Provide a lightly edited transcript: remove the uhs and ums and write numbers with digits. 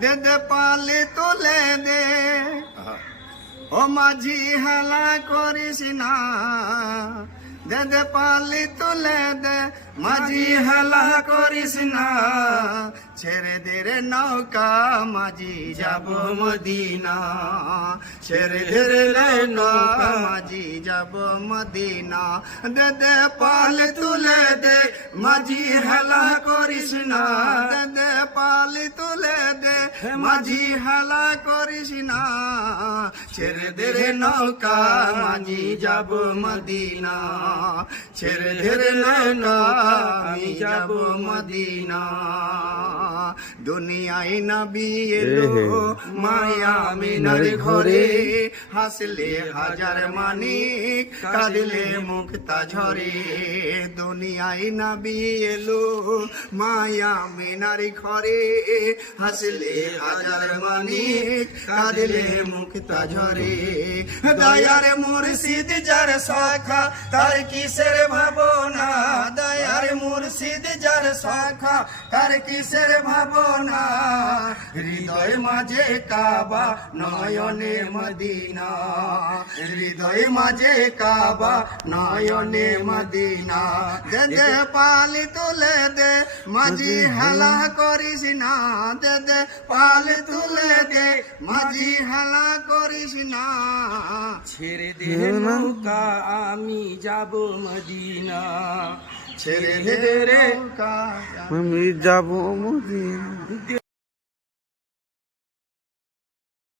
দে দে পালে তুলে দে ও মাঝি হেলা করিস না দে দে পালি তুলে দে মাঝি হেলা করিস না ছেড়ে দে রে নৌকা মাঝি যাব মদিনা ছেড়ে দে রে নৌকা মাঝি যাব মদিনা দে দে পালি তুলে দে মাঝি হেলা করিস না দে দে পালি তুলে দে মাঝি হেলা করিস না ছেড়ে দে রে নৌকা মাঝি যাব মদিনা ছেড়ে দে রে নৌকা আমি যাব মদিনা দুনিয়ায় নবী এলো মায়া মিনার ঘরে হাসলে হাজার মানিক কাঁদলে মুক্তা ঝরে দুনিয়ায় নবী এলো মায়া মিনার ঘরে হাসলে হাজার মানিক কাঁদলে মুক্তা ঝরে দয়ার মুর্শিদ যার শাখা তার কিসের ভাবনা দয়ার মুর্শিদ যার শাখা তার কিসের ভাবনা হৃদয় মাঝে কাবা নয়নে মদিনা হৃদয় মাঝে কাবা নয়নে মদিনা দে দে পালি তুলে দে মাঝি হেলা করিস না দে দে পালি তুলে দে মাঝি হেলা করিস না ছেড়ে দে নৌকা আমি যাব মদিনা ছেড়ে দে রে আমি যাব মদিনা।